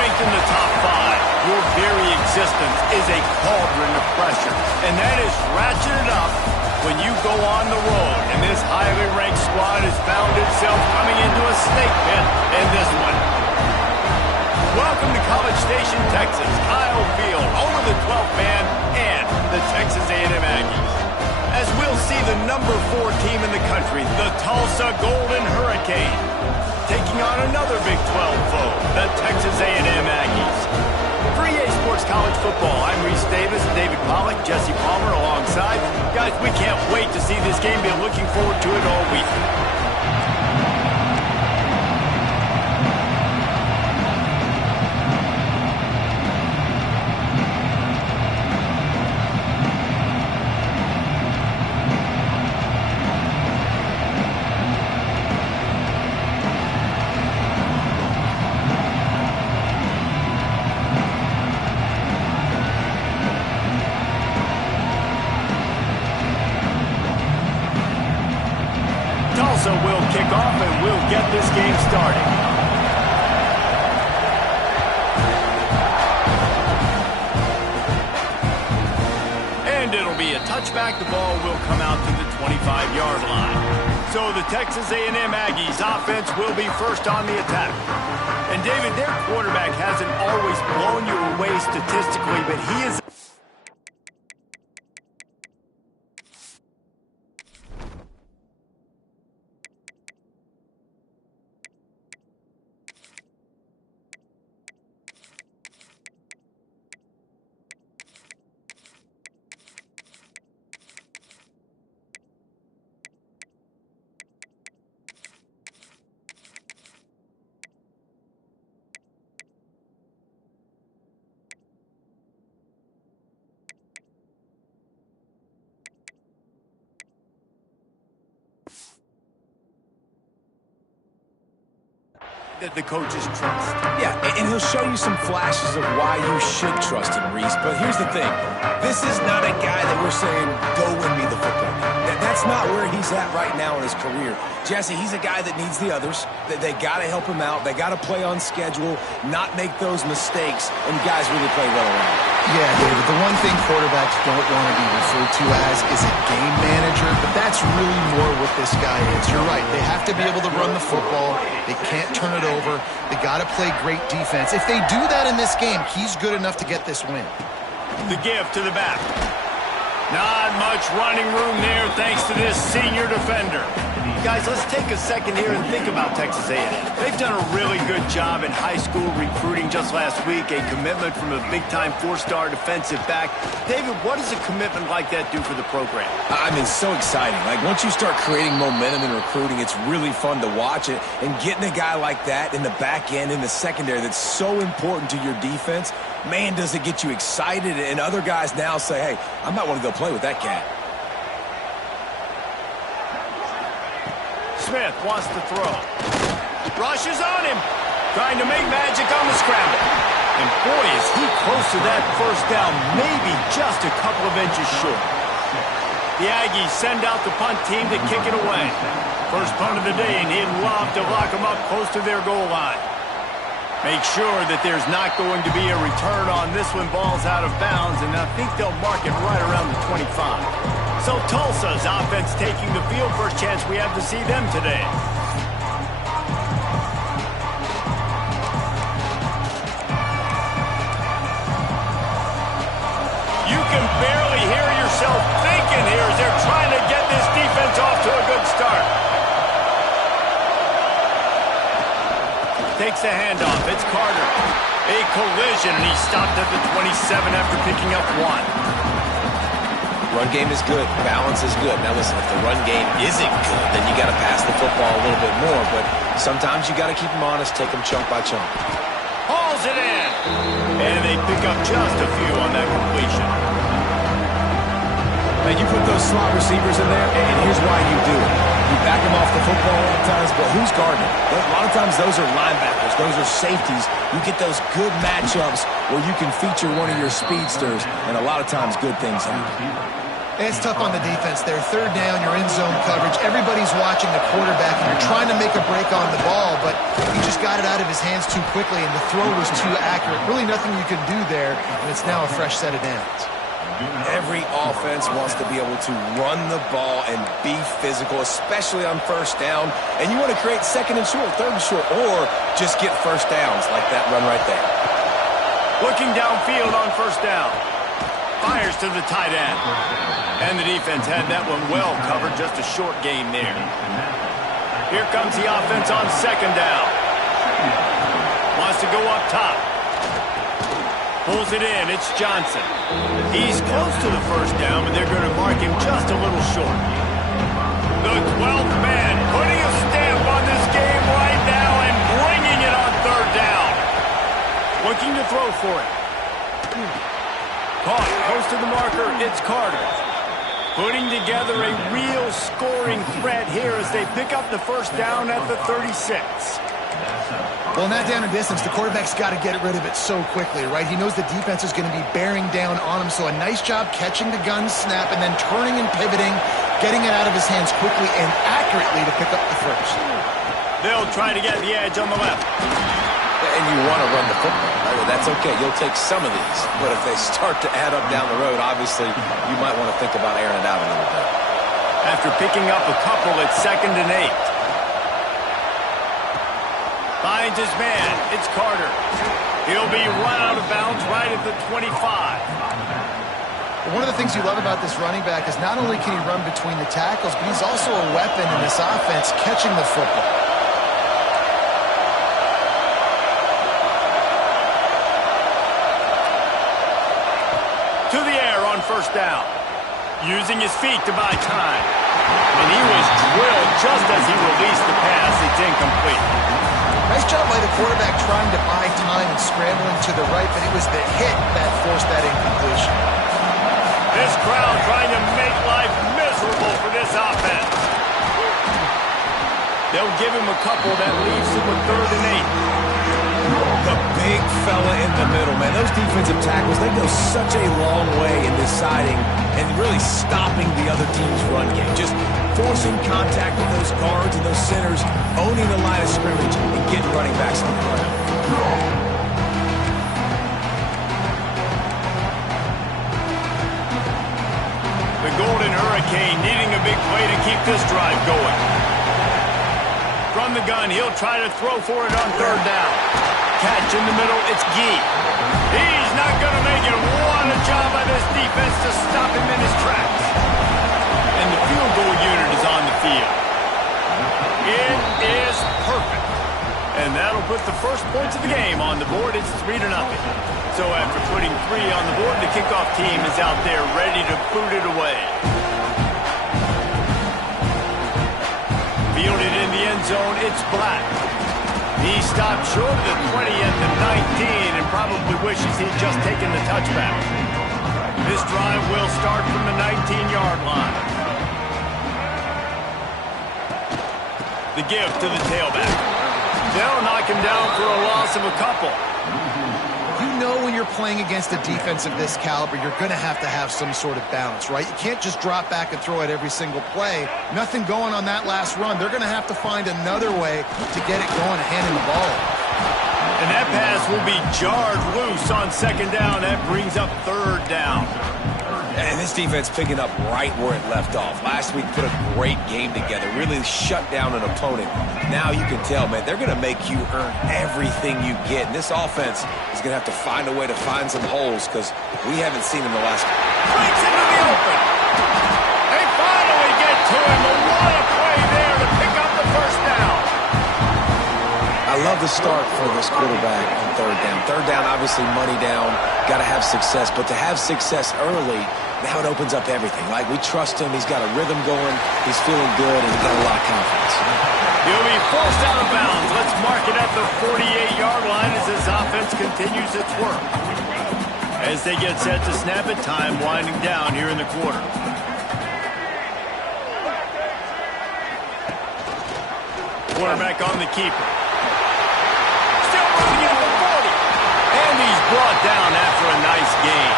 Ranked in the top 5, your very existence is a cauldron of pressure. And that is ratcheted up when you go on the road. And this highly ranked squad has found itself coming into a snake pit in this one. Welcome to College Station, Texas. Kyle Field, over the 12th man, and the Texas A&M Aggies. As we'll see the number 4 team in the country, the Tulsa Golden Hurricane, taking on another Big 12 foe, the Texas A&M Aggies. For EA Sports College Football, I'm Reese Davis, David Pollack, Jesse Palmer alongside. Guys, we can't wait to see this game. Been looking forward to it all week. Tulsa will kick off and we'll get this game started. And it'll be a touchback. The ball will come out to the 25-yard line. So the Texas A&M Aggies offense will be first on the attack. And David, their quarterback hasn't always blown you away statistically, but he is that the coaches trust. Yeah, and he'll show you some flashes of why you should trust him, Reese. But here's the thing. This is not a guy that we're saying, go win me the football game. That's not where he's at right now in his career. Jesse, he's a guy that needs the others. They got to help him out. They got to play on schedule, not make those mistakes, and guys really play well around. Yeah, David, the one thing quarterbacks don't want to be referred to as is a game manager, but that's really more what this guy is. You're right. They have to be able to run the football. They can't turn it over. They got to play great defense. If they do that in this game, he's good enough to get this win. The give to the back. Not much running room there thanks to this senior defender. Guys, let's take a second here and think about Texas A&M. They've done a really good job in high school recruiting just last week, a commitment from a big-time 4-star defensive back. David, what does a commitment like that do for the program? I mean, so exciting. Like, once you start creating momentum in recruiting, it's really fun to watch it. And getting a guy like that in the back end, in the secondary, that's so important to your defense, man, does it get you excited. And other guys now say, hey, I might want to go play with that cat. Smith wants to throw. Rushes on him. Trying to make magic on the scramble. And boy, is he close to that first down. Maybe just a couple of inches short. The Aggies send out the punt team to kick it away. First punt of the day, and he'd love to lock them up close to their goal line. Make sure that there's not going to be a return on this when ball's out of bounds, and I think they'll mark it right around the 25. So Tulsa's offense taking the field. First chance we have to see them today. You can barely hear yourself thinking here as they're trying to get this defense off to a good start. Takes the handoff. It's Carter. A collision, and he stopped at the 27 after picking up 1. Run game is good. Balance is good. Now, listen, if the run game isn't good, then you got to pass the football a little bit more. But sometimes you got to keep them honest, take them chunk by chunk. Hauls it in. And they pick up just a few on that completion. And you put those slot receivers in there, and here's why you do it. You back them off the football a lot of times, but who's guarding them? A lot of times those are linebackers. Those are safeties. You get those good matchups where you can feature one of your speedsters, and a lot of times good things happen. It's tough on the defense there. Third down, you're in zone coverage. Everybody's watching the quarterback, and you're trying to make a break on the ball, but he just got it out of his hands too quickly, and the throw was too accurate. Really nothing you can do there, and it's now a fresh set of downs. Every offense wants to be able to run the ball and be physical, especially on first down. And you want to create second and short, third and short, or just get first downs like that run right there. Looking downfield on first down. Fires to the tight end. And the defense had that one well covered, just a short gain there. Here comes the offense on second down. Wants to go up top. Pulls it in, it's Johnson. He's close to the first down, but they're going to mark him just a little short. The 12th man putting a stamp on this game right now and bringing it on third down. Looking to throw for it. Caught, close to the marker, it's Carter. Putting together a real scoring threat here as they pick up the first down at the 36. Well, in that down and distance, the quarterback's got to get rid of it so quickly, right? He knows the defense is going to be bearing down on him, so a nice job catching the gun snap and then turning and pivoting, getting it out of his hands quickly and accurately to pick up the first. They'll try to get the edge on the left. And you want to run the football. That's okay. You'll take some of these. But if they start to add up down the road, obviously, you might want to think about airing it out a little bit. After picking up a couple, it's 2nd and 8. Finds his man. It's Carter. He'll be run out of bounds right at the 25. One of the things you love about this running back is not only can he run between the tackles, but he's also a weapon in this offense catching the football. To the air on first down. Using his feet to buy time. And he was drilled just as he released the pass. It's incomplete. Nice job by the quarterback trying to buy time and scrambling to the right, but it was the hit that forced that incompletion. This crowd trying to make life miserable for this offense. They'll give him a couple. That leaves him with 3rd and 8. The big fella in the middle, man. Those defensive tackles, they go such a long way in deciding and really stopping the other team's run game. Just forcing contact with those guards and those centers, owning the line of scrimmage, and getting running backs on the ground. The Golden Hurricane needing a big play to keep this drive going. From the gun, he'll try to throw for it on 3rd down. Catch in the middle, it's Gee. He's not going to make it. What a job by this defense to stop him in his tracks. And the field goal unit is on the field. It is perfect. And that'll put the first points of the game on the board. It's 3-0. So after putting 3 on the board, the kickoff team is out there ready to boot it away. Fielded in the end zone, it's Black. He stopped short of the 20 at the 19 and probably wishes he'd just taken the touchback. This drive will start from the 19-yard line. The give to the tailback. They'll knock him down for a loss of a couple. You know when you're playing against a defense of this caliber, you're going to have some sort of balance, right? You can't just drop back and throw it every single play. Nothing going on that last run. They're going to have to find another way to get it going and handing the ball off. And that pass will be jarred loose on 2nd down. That brings up 3rd down. And this defense picking up right where it left off. Last week put a great game together, really shut down an opponent. Now you can tell, man, they're going to make you earn everything you get. And this offense is going to have to find a way to find some holes because we haven't seen them the last one. Breaks into the open. They finally get to him. A what a play there to pick up the first down. I love the start for this quarterback on 3rd down. 3rd down, obviously money down, got to have success. But to have success early, now it opens up everything. Like, we trust him. He's got a rhythm going. He's feeling good, and he's got a lot of confidence. He'll be forced out of bounds. Let's mark it at the 48-yard line as this offense continues its work. As they get set to snap it, time winding down here in the quarter. Quarterback on the keeper. Still running at the 40. And he's brought down after a nice gain.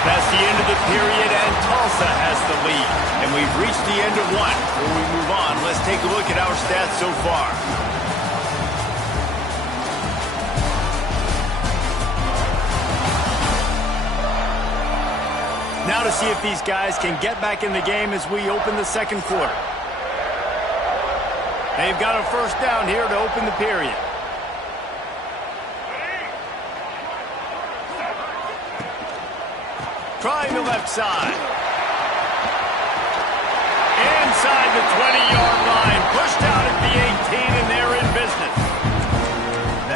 That's the end of the period, and Tulsa has the lead. And we've reached the end of one. Before we move on, let's take a look at our stats so far. Now to see if these guys can get back in the game as we open the second quarter. They've got a first down here to open the period. Trying the left side. Inside the 20-yard line. Pushed out at the 18, and they're in business.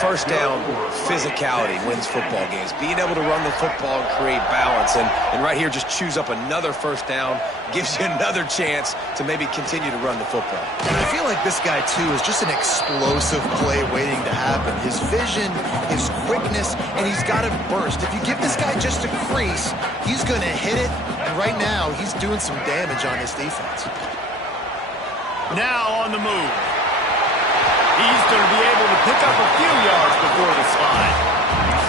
First down, physicality wins football games. Being able to run the football and create balance. And right here, just choose up another first down. Gives you another chance to maybe continue to run the football. And I feel like this guy, too, is just an explosive play waiting to happen. His vision, his quickness, and he's got to burst. If you give this guy just a crease, he's going to hit it. And right now, he's doing some damage on his defense. Now on the move. He's going to be able to pick up a few yards before the slide.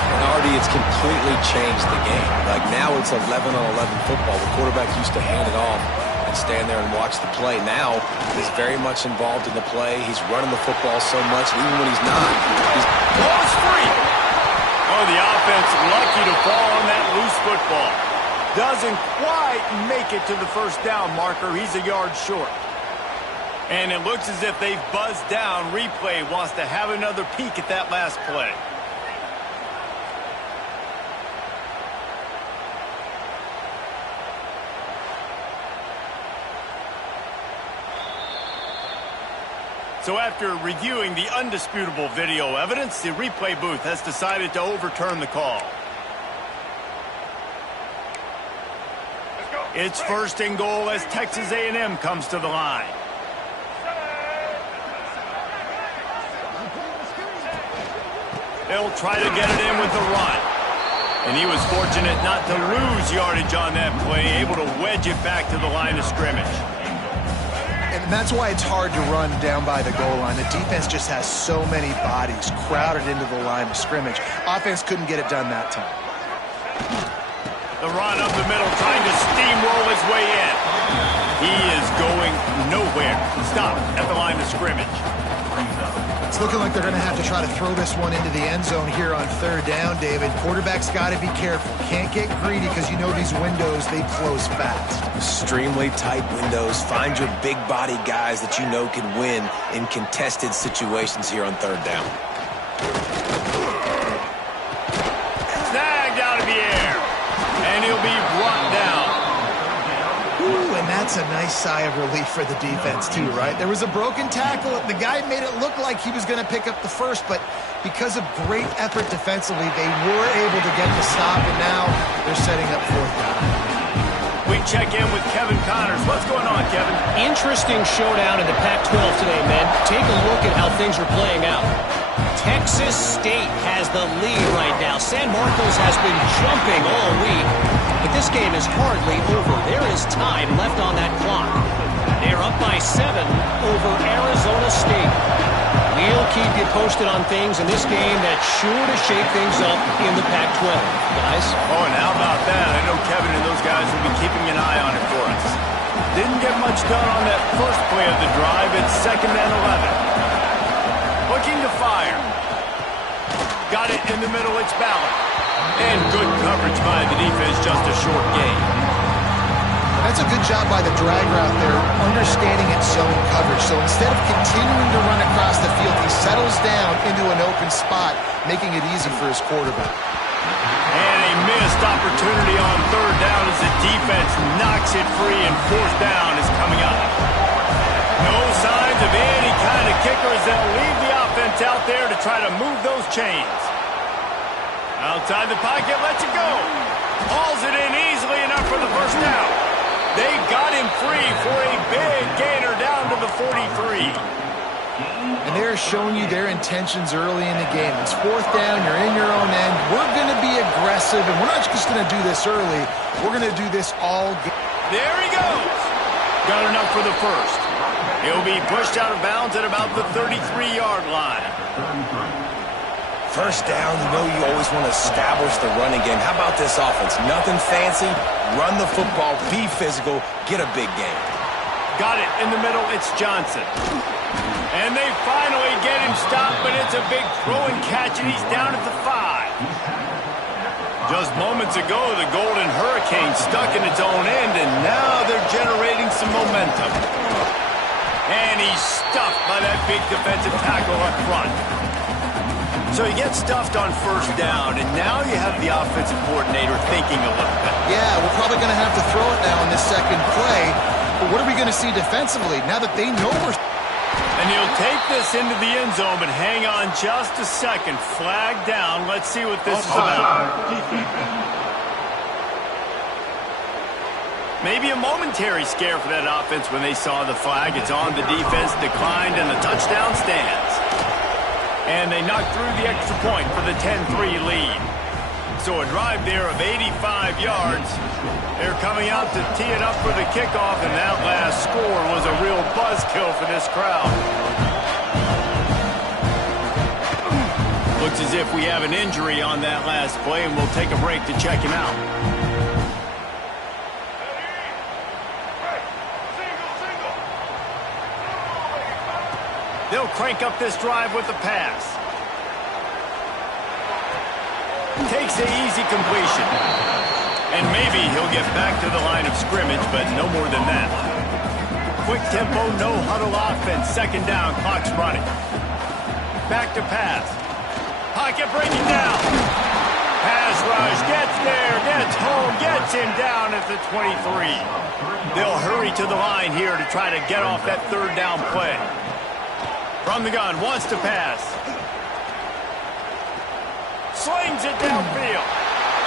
And Artie, it's completely changed the game. Like now it's 11-on-11 football. The quarterback used to hand it off and stand there and watch the play. Now he's very much involved in the play. He's running the football so much, even when he's not. Ball is free. Oh, the offense lucky to fall on that loose football. Doesn't quite make it to the first down marker. He's a yard short. And it looks as if they've buzzed down. Replay wants to have another peek at that last play. So after reviewing the undisputable video evidence, the replay booth has decided to overturn the call. It's first and goal as Texas A&M comes to the line. They'll try to get it in with the run. And he was fortunate not to lose yardage on that play, able to wedge it back to the line of scrimmage. And that's why it's hard to run down by the goal line. The defense just has so many bodies crowded into the line of scrimmage. Offense couldn't get it done that time. The run up the middle, trying to steamroll his way in. He is going nowhere. Stop at the line of scrimmage. It's looking like they're going to have to try to throw this one into the end zone here on third down, David. Quarterback's got to be careful. Can't get greedy because you know these windows, they close fast. Extremely tight windows. Find your big body guys that you know can win in contested situations here on third down. Snagged out of the air. And he'll be brought down. Ooh, and that's a nice sigh of relief for the defense too, right? There was a broken tackle. The guy made it look like he was going to pick up the first, but because of great effort defensively, they were able to get the stop, and now they're setting up fourth down. We check in with Kevin Connors. What's going on, Kevin? Interesting showdown in the Pac-12 today, men. Take a look at how things are playing out. Texas State has the lead right now. San Marcos has been jumping all week, but this game is hardly over. There is time left on that clock. They're up by 7 over Arizona State. We'll keep you posted on things in this game that's sure to shake things up in the Pac-12, guys. Oh, and how about that? I know Kevin and those guys will be keeping an eye on it for us. Didn't get much done on that first play of the drive. It's 2nd and 11. Looking to fire. Got it in the middle. It's Ballard. And good coverage by the defense. Just a short gain. That's a good job by the drag route there, understanding its zone coverage. So instead of continuing to run across the field, he settles down into an open spot, making it easy for his quarterback. And a missed opportunity on third down as the defense knocks it free, and fourth down is coming up. No signs of any kind of kickers. They'll leave the offense out there to try to move those chains. Outside the pocket, lets it go. Hauls it in easily enough for the first down. They got him free for a big gainer down to the 43. And they're showing you their intentions early in the game. It's fourth down, you're in your own end. We're going to be aggressive, and we're not just going to do this early. We're going to do this all game. There he goes. Got enough for the first. He'll be pushed out of bounds at about the 33-yard line. First down, you know you always want to establish the running game. How about this offense? Nothing fancy. Run the football, be physical, get a big game. Got it in the middle. It's Johnson. And they finally get him stopped, but it's a big throw and catch, and he's down at the 5. Just moments ago, the Golden Hurricane stuck in its own end, and now they're generating some momentum. And he's stuffed by that big defensive tackle up front. So he gets stuffed on first down, and now you have the offensive coordinator thinking a little bit. Yeah, we're probably going to have to throw it now in this second play. But what are we going to see defensively now that they know we're... And he'll take this into the end zone, but hang on just a second. Flag down. Let's see what this is about. Maybe a momentary scare for that offense when they saw the flag. It's on, the defense declined, and the touchdown stands. And they knocked through the extra point for the 10-3 lead. So a drive there of 85 yards. They're coming out to tee it up for the kickoff, and that last score was a real buzzkill for this crowd. Looks as if we have an injury on that last play, and we'll take a break to check him out. They'll crank up this drive with the pass. Takes the easy completion. And maybe he'll get back to the line of scrimmage, but no more than that. Quick tempo, no huddle offense. Second down, clock's running. Back to pass. Pocket breaking down. Pass rush, gets there, gets home, gets him down at the 23. They'll hurry to the line here to try to get off that third down play. From the gun, wants to pass. Slings it downfield.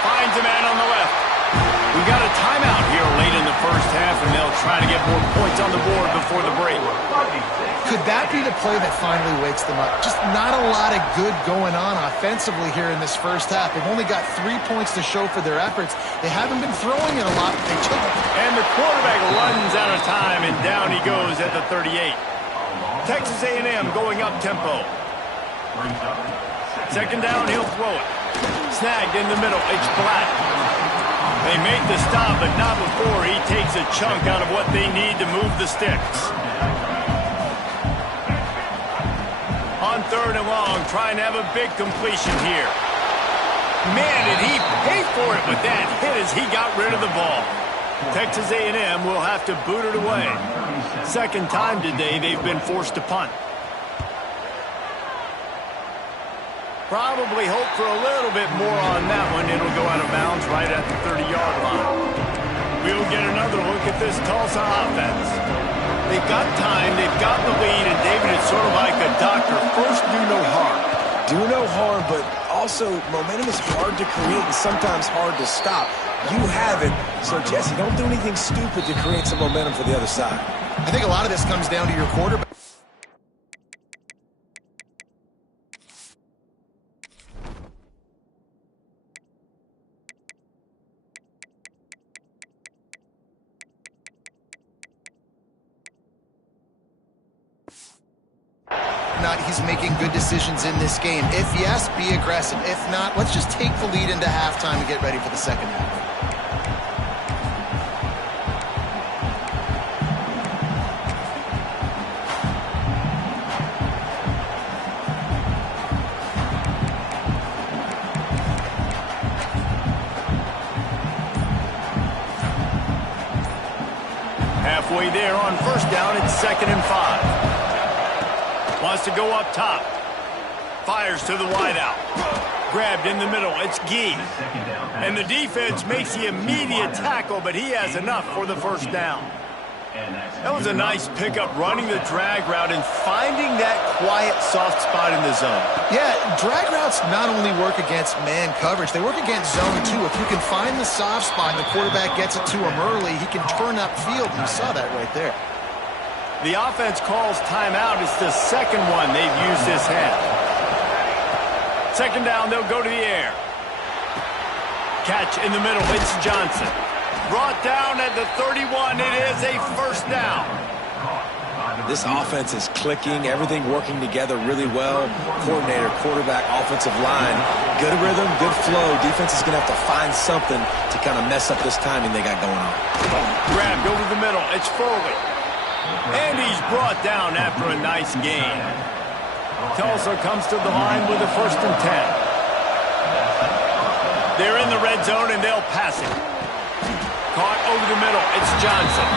Finds a man on the left. We got a timeout here late in the first half, and they'll try to get more points on the board before the break. Could that be the play that finally wakes them up? Just not a lot of good going on offensively here in this first half. They've only got 3 points to show for their efforts. They haven't been throwing it a lot, but they took it. And the quarterback runs out of time, and down he goes at the 38. Texas A&M going up tempo. Second down, he'll throw it. Snagged in the middle, it's Black. They make the stop, but not before he takes a chunk out of what they need to move the sticks. On third and long, trying to have a big completion here. Man, did he pay for it with that hit as he got rid of the ball. Texas A&M will have to boot it away. Second time today they've been forced to punt. Probably hope for a little bit more on that one. It'll go out of bounds right at the 30-yard line. We'll get another look at this Tulsa offense. They've got time, they've got the lead, and David, it's sort of like a doctor. First, do no harm. Do no harm, but also momentum is hard to create and sometimes hard to stop. You have it, so Jesse, don't do anything stupid to create some momentum for the other side. I think a lot of this comes down to your quarterback. He's making good decisions in this game. If yes, be aggressive. If not, let's just take the lead into halftime and get ready for the second half. Halfway there on first down, it's 2nd and 5. Wants to go up top. Fires to the wideout. Grabbed in the middle. It's Gee. And the defense makes the immediate tackle, but he has enough for the first down. That was a nice pickup, running the drag route and finding that quiet, soft spot in the zone. Yeah, drag routes not only work against man coverage, they work against zone too. If you can find the soft spot and the quarterback gets it to him early, he can turn upfield, and you saw that right there. The offense calls timeout. It's the second one they've used this half. Second down, they'll go to the air. Catch in the middle, it's Johnson. Brought down at the 31, it is a first down. This offense is clicking, everything working together really well. Coordinator, quarterback, offensive line, good rhythm, good flow. Defense is going to have to find something to kind of mess up this timing they got going on. Grabbed over the middle. It's Foley. And he's brought down after a nice gain. Tulsa comes to the line with a 1st and 10. They're in the red zone, and they'll pass it. Caught over the middle. It's Johnson.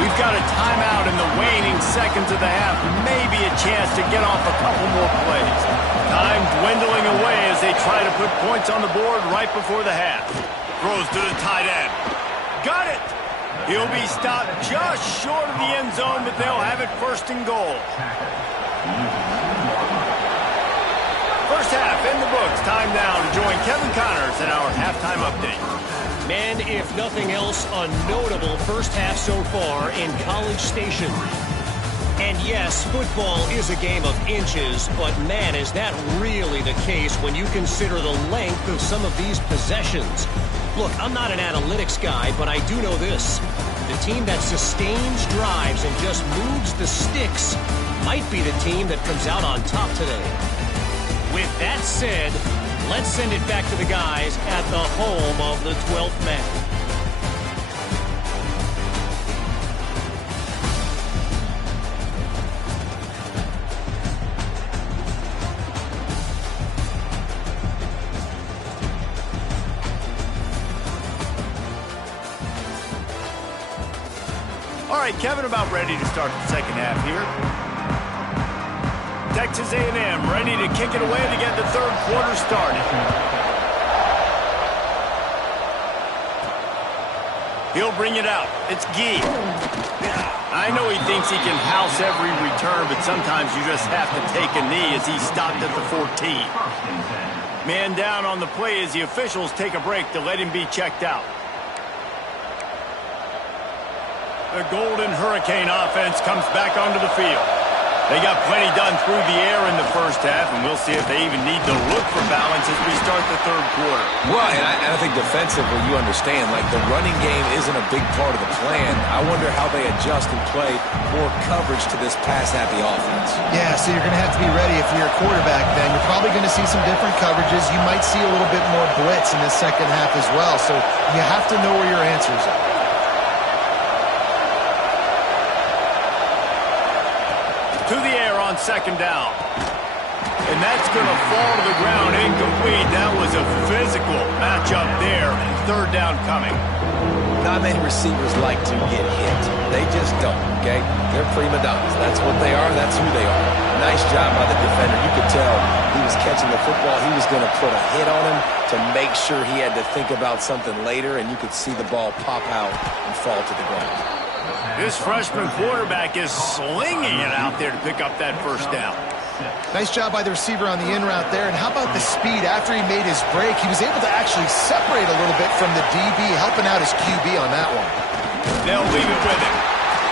We've got a timeout in the waning seconds of the half. Maybe a chance to get off a couple more plays. Time dwindling away as they try to put points on the board right before the half. Throws to the tight end. Got it! He'll be stopped just short of the end zone, but they'll have it 1st and goal. First half in the books. Time now to join Kevin Connors in our halftime update. Man, if nothing else, a notable first half so far in College Station. And yes, football is a game of inches, but man, is that really the case when you consider the length of some of these possessions. Look, I'm not an analytics guy, but I do know this. The team that sustains drives and just moves the sticks might be the team that comes out on top today. With that said, let's send it back to the guys at the home of the 12th man. All right, Kevin, about ready to start the second half here. Texas A&M ready to kick it away to get the third quarter started. He'll bring it out. It's Gee. I know he thinks he can house every return, but sometimes you just have to take a knee as he stopped at the 14. Man down on the play as the officials take a break to let him be checked out. The Golden Hurricane offense comes back onto the field. They got plenty done through the air in the first half, and we'll see if they even need to look for balance as we start the third quarter. Well, and I think defensively, you understand, like the running game isn't a big part of the plan. I wonder how they adjust and play more coverage to this pass-happy offense. Yeah, so you're going to have to be ready if you're a quarterback then. You're probably going to see some different coverages. You might see a little bit more blitz in the second half as well, so you have to know where your answers are. To the air on second down. And that's going to fall to the ground incomplete. That was a physical matchup there. Third down coming. Not many receivers like to get hit. They just don't, okay? They're prima donnas. That's what they are. That's who they are. Nice job by the defender. You could tell he was catching the football. He was going to put a hit on him to make sure he had to think about something later, and you could see the ball pop out and fall to the ground. This freshman quarterback is slinging it out there to pick up that first down. Nice job by the receiver on the in route there. And how about the speed after he made his break? He was able to actually separate a little bit from the DB, helping out his QB on that one. They'll leave it with him.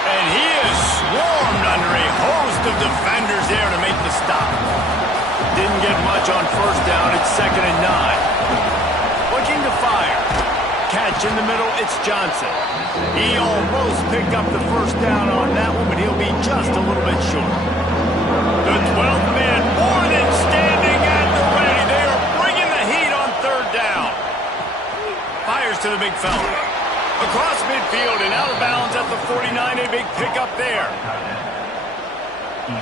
And he is swarmed under a host of defenders there to make the stop. Didn't get much on first down. It's 2nd and 9. Looking to fire. Catch in the middle, it's Johnson. He almost picked up the first down on that one, but he'll be just a little bit short. The 12th man more than standing at the ready. They are bringing the heat on third down. Fires to the big fella. Across midfield and out of bounds at the 49, a big pickup there.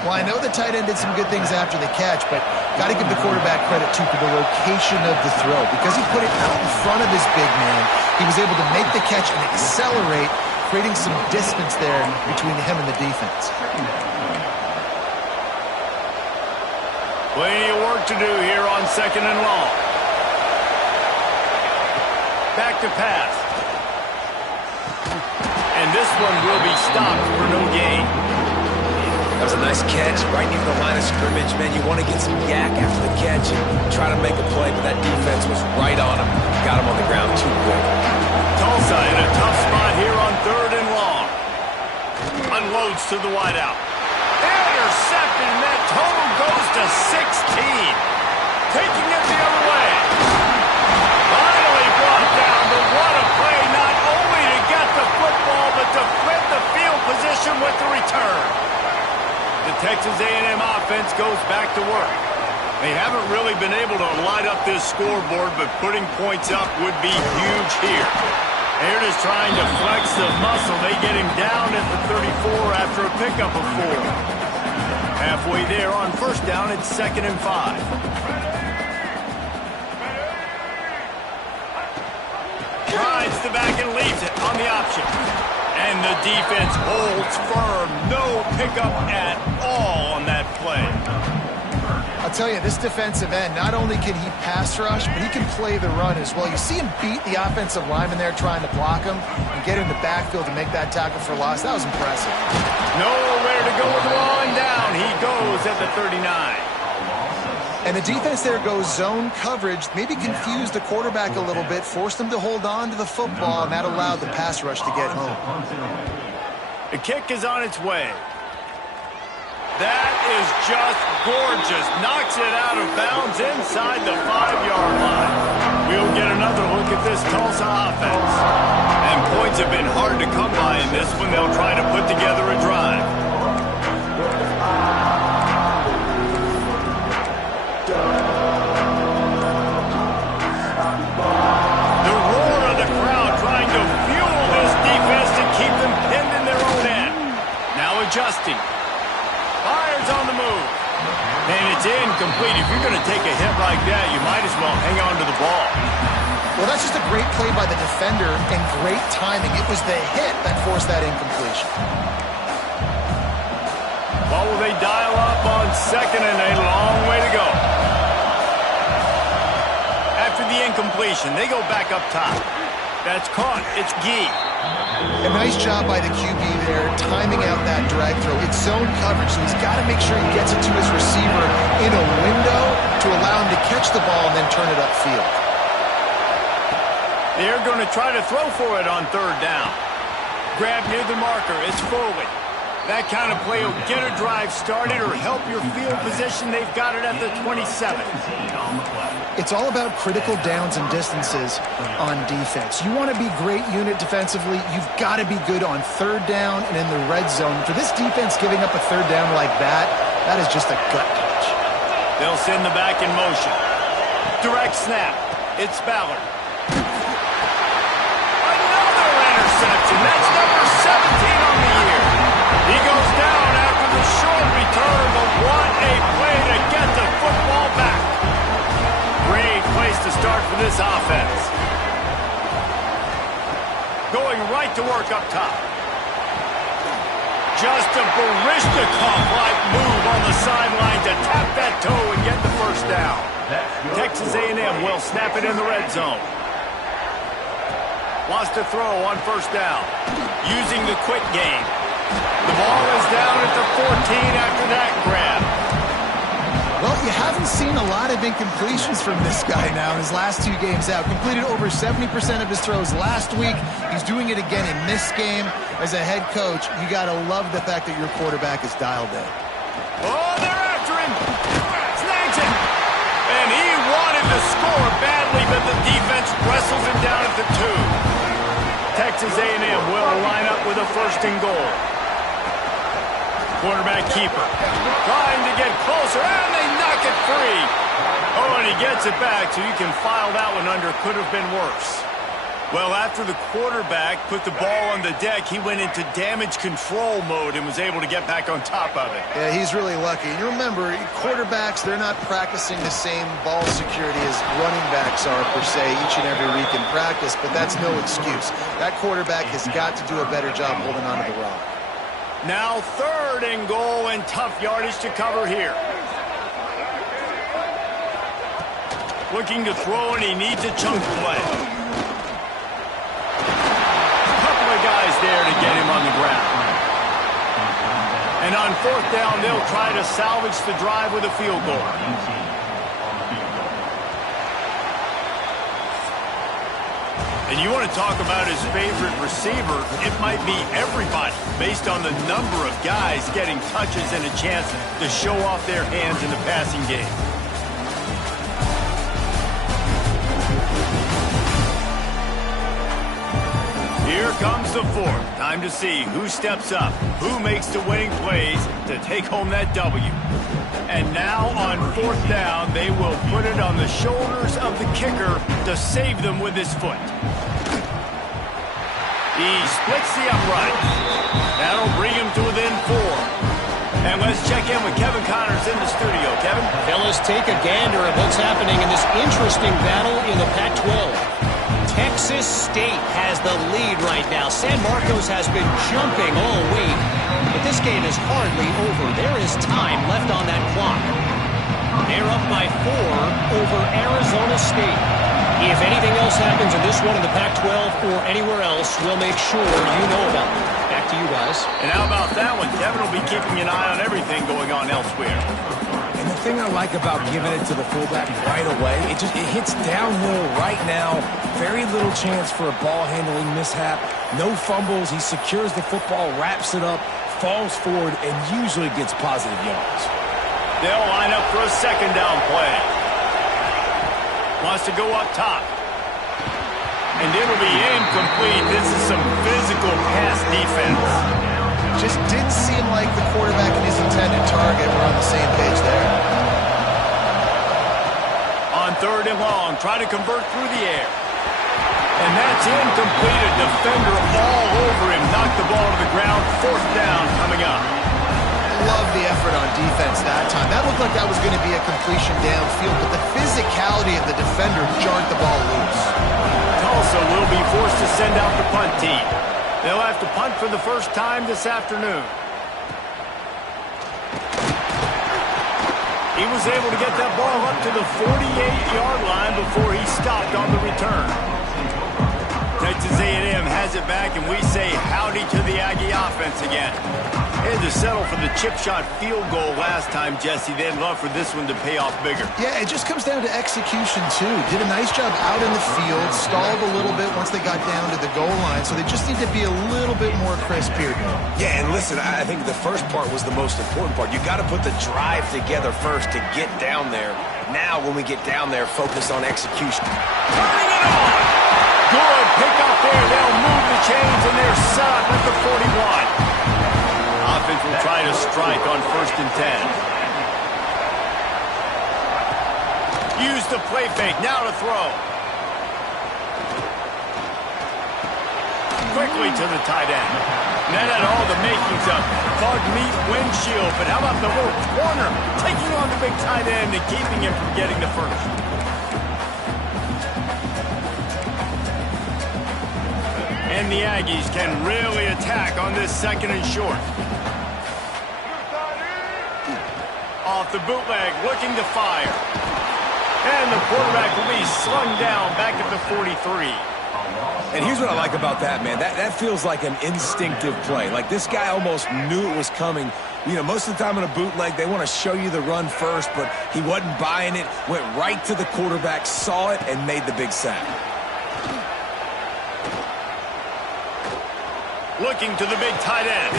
Well, I know the tight end did some good things after the catch, but got to give the quarterback credit, too, for the location of the throw. Because he put it out in front of his big man, he was able to make the catch and accelerate, creating some distance there between him and the defense. Plenty of work to do here on 2nd and long. Back to pass. And this one will be stopped for no gain. That was a nice catch right near the line of scrimmage. Man, you want to get some yak after the catch and try to make a play, but that defense was right on him. Got him on the ground too quick. Tulsa in a tough spot here on 3rd and long. Unloads to the wideout. Intercepted, and that total goes to 16. Taking it the other way. Finally brought down, but what a play, not only to get the football, but to flip the field position with the return. Texas A&M offense goes back to work. They haven't really been able to light up this scoreboard, but putting points up would be huge here. They're just trying to flex the muscle. They get him down at the 34 after a pickup of 4. Halfway there on first down, it's 2nd and 5. Drives the back and leaves it on the option. And the defense holds firm. No pickup at all on that play. I'll tell you, this defensive end, not only can he pass rush, but he can play the run as well. You see him beat the offensive lineman there trying to block him and get in the backfield to make that tackle for loss. That was impressive. Nowhere to go with the ball and down. He goes at the 39. And the defense there goes zone coverage, maybe confused the quarterback a little bit, forced him to hold on to the football, and that allowed the pass rush to get home. The kick is on its way. That is just gorgeous. Knocks it out of bounds inside the 5-yard line. We'll get another look at this Tulsa offense. And points have been hard to come by in this one. They'll try to put together a drive. The roar of the crowd trying to fuel this defense to keep them pinned in their own end. Now adjusting. Fires on the move. And it's incomplete. If you're going to take a hit like that, you might as well hang on to the ball. Well, that's just a great play by the defender and great timing. It was the hit that forced that incompletion. Well, will they dial up on 2nd and a long way to go? After the incompletion, they go back up top. That's caught. It's Gee. A nice job by the QB there, timing out that drag throw. It's zone coverage, so he's got to make sure he gets it to his receiver in a window to allow him to catch the ball and then turn it upfield. They're going to try to throw for it on 3rd down. Grab near the marker. It's Foley. That kind of play will get a drive started or help your field position. They've got it at the 27. It's all about critical downs and distances on defense. You want to be great unit defensively, you've got to be good on 3rd down and in the red zone. For this defense giving up a 3rd down like that, that is just a gut punch. They'll send the back in motion. Direct snap. It's Ballard. Another interception. That's number 17 on the year. He goes down after the short return, but what a play to get the football back. Great place to start for this offense. Going right to work up top. Just a Baryshnikov-like move on the sideline to tap that toe and get the first down. Texas A&M will snap it in the red zone. Wants to throw on 1st down. Using the quick game. The ball is down at the 14 after that grab. Well, you haven't seen a lot of incompletions from this guy now in his last 2 games out. Completed over 70% of his throws last week. He's doing it again in this game. As a head coach, you got to love the fact that your quarterback is dialed in. Oh, they're after him. Snags it. And he wanted to score badly, but the defense wrestles him down at the 2. Texas A&M will line up with a 1st and goal. Quarterback keeper trying to get closer, and they knock it free. Oh, and he gets it back, so you can file that one under. Could have been worse. Well, after the quarterback put the ball on the deck, he went into damage control mode and was able to get back on top of it. Yeah, he's really lucky. And you remember, quarterbacks, they're not practicing the same ball security as running backs are, per se, each and every week in practice, but that's no excuse. That quarterback has got to do a better job holding on to the rock. Now 3rd and goal and tough yardage to cover here. Looking to throw, and he needs a chunk play. Couple of guys there to get him on the ground. And on 4th down, they'll try to salvage the drive with a field goal. And you want to talk about his favorite receiver, it might be everybody, based on the number of guys getting touches and a chance to show off their hands in the passing game. Here comes the fourth. Time to see who steps up, who makes the winning plays to take home that W. And now on fourth down, they will put it on the shoulders of the kicker to save them with his foot. He splits the upright. That'll bring him to within 4. And let's check in with Kevin Connors in the studio. Kevin? Fellas, take a gander at what's happening in this interesting battle in the Pac-12. Texas State has the lead right now. San Marcos has been jumping all week, but this game is hardly over. There is time left on that clock. They're up by 4 over Arizona State. If anything else happens in this one in the Pac-12 or anywhere else, we'll make sure you know about it. Back to you guys. And how about that one? Kevin will be keeping an eye on everything going on elsewhere. And the thing I like about giving it to the fullback right away, it hits downhill right now. Very little chance for a ball handling mishap. No fumbles. He secures the football, wraps it up, falls forward, and usually gets positive yards. They'll line up for a second down play. Wants to go up top. And it'll be incomplete. This is some physical pass defense. Just didn't seem like the quarterback and his intended target were on the same page there. On third and long, try to convert through the air. And that's incomplete. A defender all over him. Knocked the ball to the ground. Fourth down coming up. Love the effort on defense that time. That looked like that was going to be a completion downfield, but the physicality of the defender jarred the ball loose. Tulsa will be forced to send out the punt team. They'll have to punt for the first time this afternoon. He was able to get that ball up to the 48-yard line before he stopped on the return. Texas A&M has it back, and we say howdy to the Aggie offense again. They had to settle for the chip shot field goal last time, Jesse. They'd love for this one to pay off bigger. Yeah, it just comes down to execution, too. Did a nice job out in the field, stalled a little bit once they got down to the goal line, so they just need to be a little bit more crisp here. Yeah, and listen, I think the first part was the most important part. You got to put the drive together first to get down there. Now, when we get down there, focus on execution. Turning it on! Good pick up there. They'll move the chains, and they're set up at the 41. Offense will try to strike on 1st and 10. Use the play fake. Now to throw. Quickly to the tight end. That had all the makings of bug meat windshield. But how about the little corner taking on the big tight end and keeping him from getting the first? And the Aggies can really attack on this 2nd and short. Off the bootleg, looking to fire. And the quarterback will be slung down back at the 43. And here's what I like about that, man. That feels like an instinctive play. Like this guy almost knew it was coming. You know, most of the time in a bootleg, they want to show you the run first, but he wasn't buying it, went right to the quarterback, saw it, and made the big sack. Looking to the big tight end.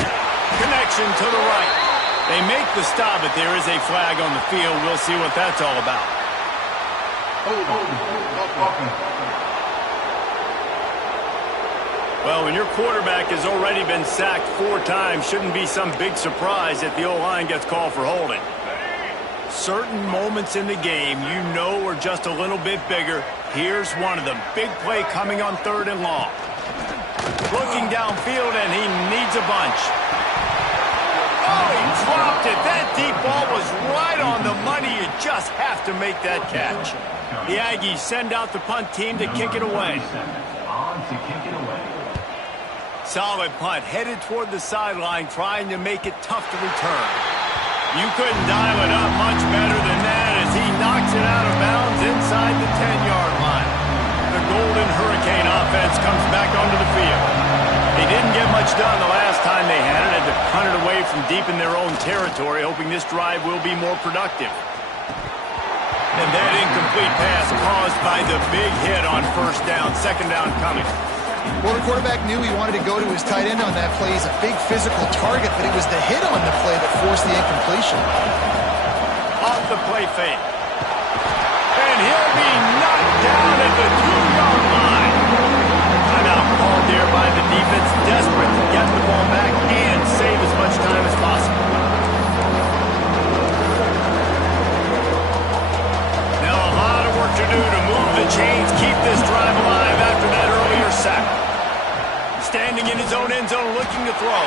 Connection to the right. They make the stop, but there is a flag on the field. We'll see what that's all about. Well, when your quarterback has already been sacked 4 times, shouldn't be some big surprise that the O-line gets called for holding. Certain moments in the game you know are just a little bit bigger. Here's one of them. Big play coming on 3rd and long. Looking downfield, and he needs a bunch. Oh, he dropped it. That deep ball was right on the money. You just have to make that catch. The Aggies send out the punt team to kick it away. Solid punt, headed toward the sideline, trying to make it tough to return. You couldn't dial it up much better than that as he knocks it out of bounds inside the 10-yard line. The Golden Hurricane offense comes back onto the field. They didn't get much done the last time they had it. Had to punt it away from deep in their own territory, hoping this drive will be more productive. And that incomplete pass caused by the big hit on 1st down. 2nd down coming. Well, the quarterback knew he wanted to go to his tight end on that play. He's a big physical target, but it was the hit on the play that forced the incompletion. Off the play fake. And he'll be knocked down at the 2-yard line. Timeout called there by the defense. his own end zone looking to throw.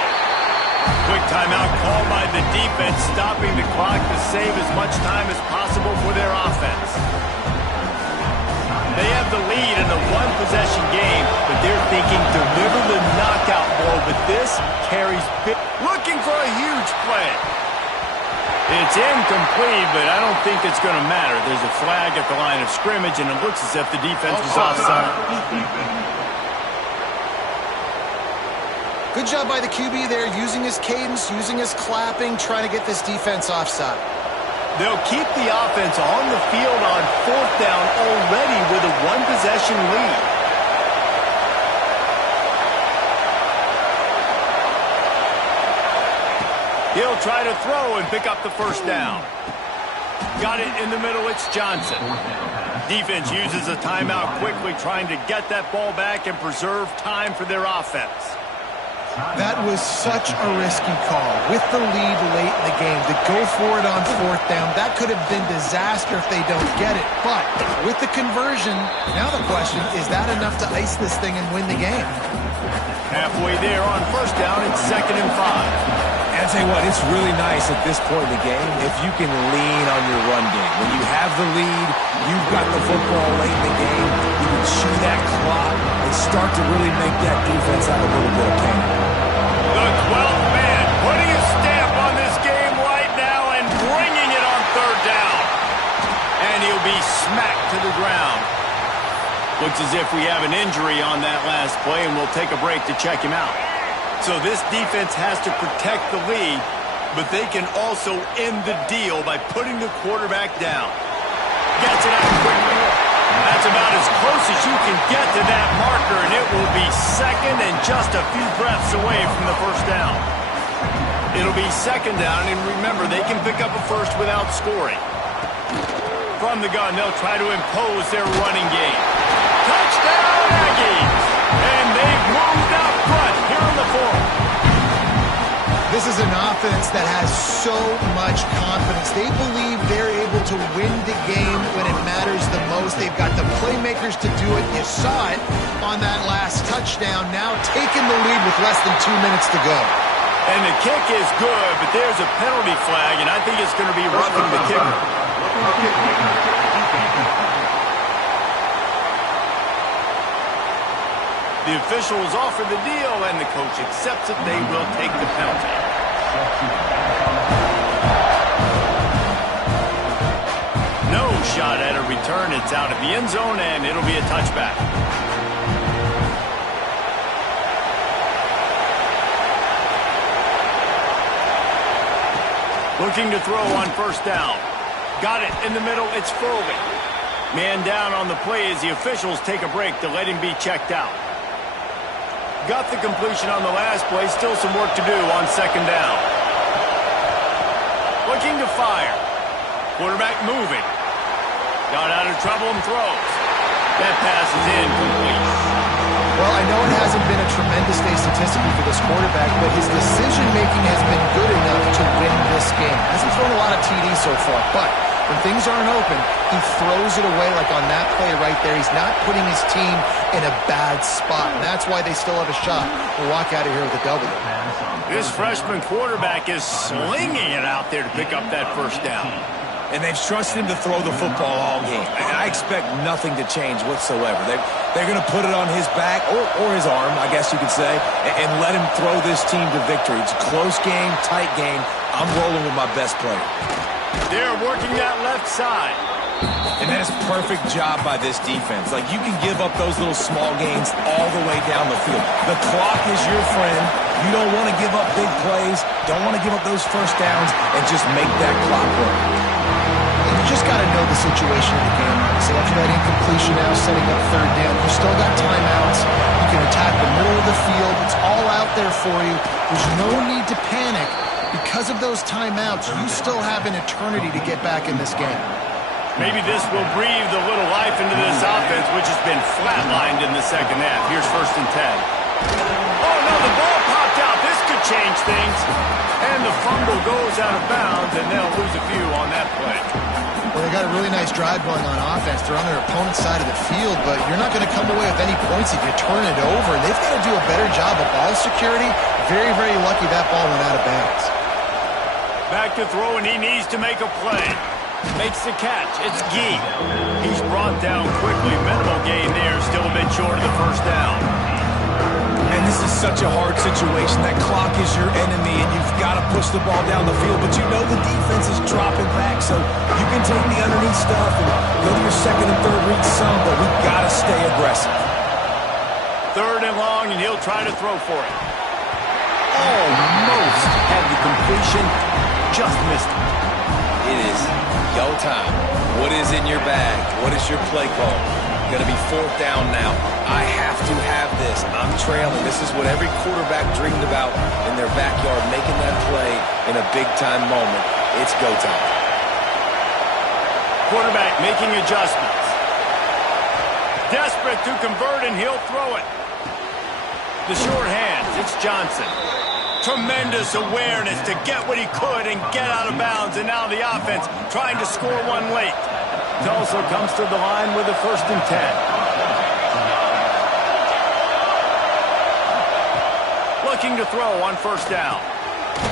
Quick timeout called by the defense, stopping the clock to save as much time as possible for their offense. They have the lead in a one-possession game, but they're thinking deliver the knockout blow, but this carries big. Looking for a huge play. It's incomplete, but I don't think it's going to matter. There's a flag at the line of scrimmage, and it looks as if the defense was offside. Good job by the QB there, using his cadence, using his clapping, trying to get this defense offside. They'll keep the offense on the field on fourth down already with a one-possession lead. He'll try to throw and pick up the first down. Got it in the middle, it's Johnson. Defense uses a timeout quickly, trying to get that ball back and preserve time for their offense. That was such a risky call. With the lead late in the game, to go for it on fourth down, that could have been disaster if they don't get it. But with the conversion, now the question, is that enough to ice this thing and win the game? Halfway there on first down, it's 2nd and 5. And I'll tell you what, it's really nice at this point in the game if you can lean on your run game. When you have the lead, you've got the football late in the game, you can chew that clock and start to really make that defense have a little bit of pain. The 12th man putting a stamp on this game right now and bringing it on third down. And he'll be smacked to the ground. Looks as if we have an injury on that last play, and we'll take a break to check him out. So this defense has to protect the lead, but they can also end the deal by putting the quarterback down. Gets it out quickly. That's about as close as you can get to that marker, and it will be second and just a few breaths away from the first down. It'll be second down, and remember, they can pick up a first without scoring. From the gun, they'll try to impose their running game. Touchdown, Aggies! And they've moved out front here in the fourth. This is an offense that has so much confidence. They believe they're able to win the game when it matters the most. They've got the playmakers to do it. You saw it on that last touchdown. Now taking the lead with less than 2 minutes to go. And the kick is good, but there's a penalty flag, and I think it's going to be roughing the kicker. The officials offer the deal, and the coach accepts it. They will take the penalty. No shot at a return. It's out of the end zone, and it'll be a touchback. Looking to throw on first down. Got it in the middle. It's Foley. Man down on the play as the officials take a break to let him be checked out. Got the completion on the last play. Still some work to do on second down. Looking to fire. Quarterback moving. Got out of trouble and throws. That pass is incomplete. Well, I know it hasn't been a tremendous day statistically for this quarterback, but his decision-making has been good enough to win this game. Hasn't thrown a lot of TDs so far, but when things aren't open, he throws it away like on that play right there. He's not putting his team in a bad spot, and that's why they still have a shot to walk out of here with a W. This freshman quarterback is slinging it out there to pick up that first down. And they've trusted him to throw the football all game. And I expect nothing to change whatsoever. They're going to put it on his back, or his arm, I guess you could say, and let him throw this team to victory. It's a close game, tight game. I'm rolling with my best player. They're working that left side. And that's a perfect job by this defense. Like, you can give up those little small gains all the way down the field. The clock is your friend. You don't want to give up big plays. Don't want to give up those first downs and just make that clock work. You just got to know the situation in the game. So after that incompletion now, setting up third down, you still got timeouts. You can attack the middle of the field. It's all out there for you. There's no need to panic. Because of those timeouts, you still have an eternity to get back in this game. Maybe this will breathe a little life into this offense, which has been flatlined in the second half. Here's 1st and 10. Oh, no, the ball popped out. This could change things. And the fumble goes out of bounds, and they'll lose a few on that play. Well, they got a really nice drive going on offense. They're on their opponent's side of the field, but you're not going to come away with any points if you turn it over. And they've got to do a better job of ball security. Very, very lucky that ball went out of bounds. Back to throw, and he needs to make a play. Makes the catch. It's Gee. He's brought down quickly. Minimal gain there. Still a bit short of the first down. And this is such a hard situation. That clock is your enemy, and you've got to push the ball down the field. But you know the defense is dropping back, so you can take the underneath stuff and go to your second and third read some, but we've got to stay aggressive. Third and long, and he'll try to throw for it. Almost had the completion. Just missed it. It is go time. What is in your bag? What is your play call? Going to be fourth down now. I have to have this. I'm trailing. This is what every quarterback dreamed about in their backyard, making that play in a big-time moment. It's go time. Quarterback making adjustments. Desperate to convert, and he'll throw it. The short hands, it's Johnson. Tremendous awareness to get what he could and get out of bounds, and now the offense trying to score one late. Tulsa comes to the line with a 1st and 10. Looking to throw on 1st down.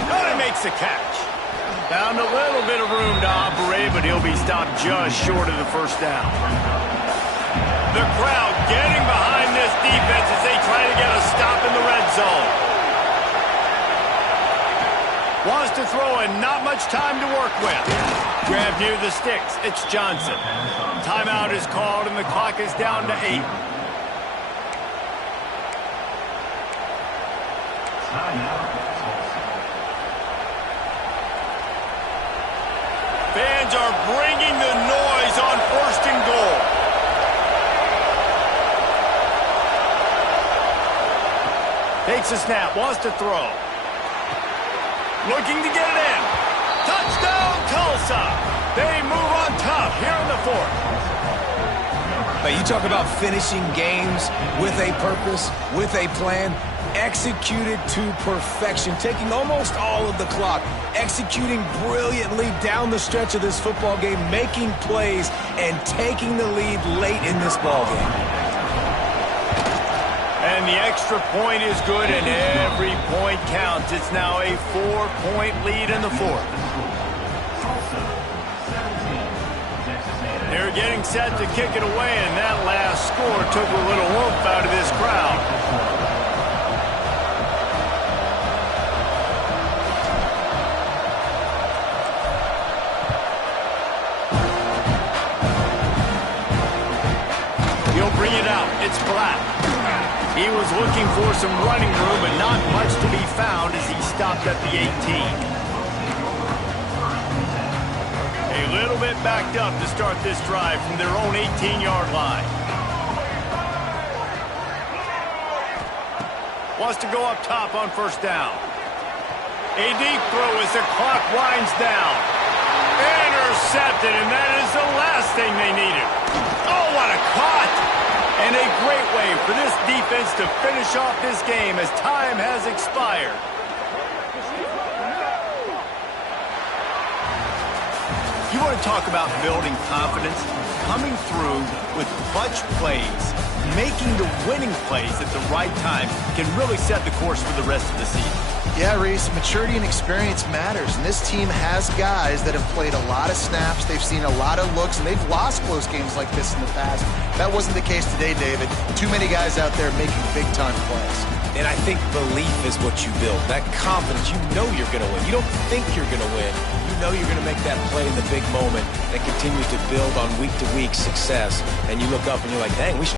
Oh, he makes the catch. Found a little bit of room to operate, but he'll be stopped just short of the 1st down. The crowd getting behind this defense as they try to get a stop in the red zone. Wants to throw and not much time to work with. Grab near the sticks. It's Johnson. Timeout is called and the clock is down to 8. Fans are bringing the noise on 1st and goal. Takes a snap, wants to throw. Looking to get it in. Touchdown, Tulsa. They move on top here in the 4th. But you talk about finishing games with a purpose, with a plan, executed to perfection, taking almost all of the clock, executing brilliantly down the stretch of this football game, making plays, and taking the lead late in this ball game. And the extra point is good, and every point counts. It's now a 4-point lead in the 4th. They're getting set to kick it away, and that last score took a little oomph out of this crowd. He'll bring it out. It's Black. He was looking for some running room, but not much to be found as he stopped at the 18. A little bit backed up to start this drive from their own 18-yard line. Wants to go up top on 1st down. A deep throw as the clock winds down. Intercepted, and that is the last thing they needed. Oh, what a caught! And a great way for this defense to finish off this game as time has expired. You want to talk about building confidence? Coming through with clutch plays, making the winning plays at the right time can really set the course for the rest of the season. Yeah, Reese, maturity and experience matters, and this team has guys that have played a lot of snaps, they've seen a lot of looks, and they've lost close games like this in the past. That wasn't the case today, David. Too many guys out there making big-time plays. And I think belief is what you build. That confidence, you know you're going to win. You don't think you're going to win. You know you're going to make that play in the big moment that continues to build on week-to-week success. And you look up and you're like, dang, we should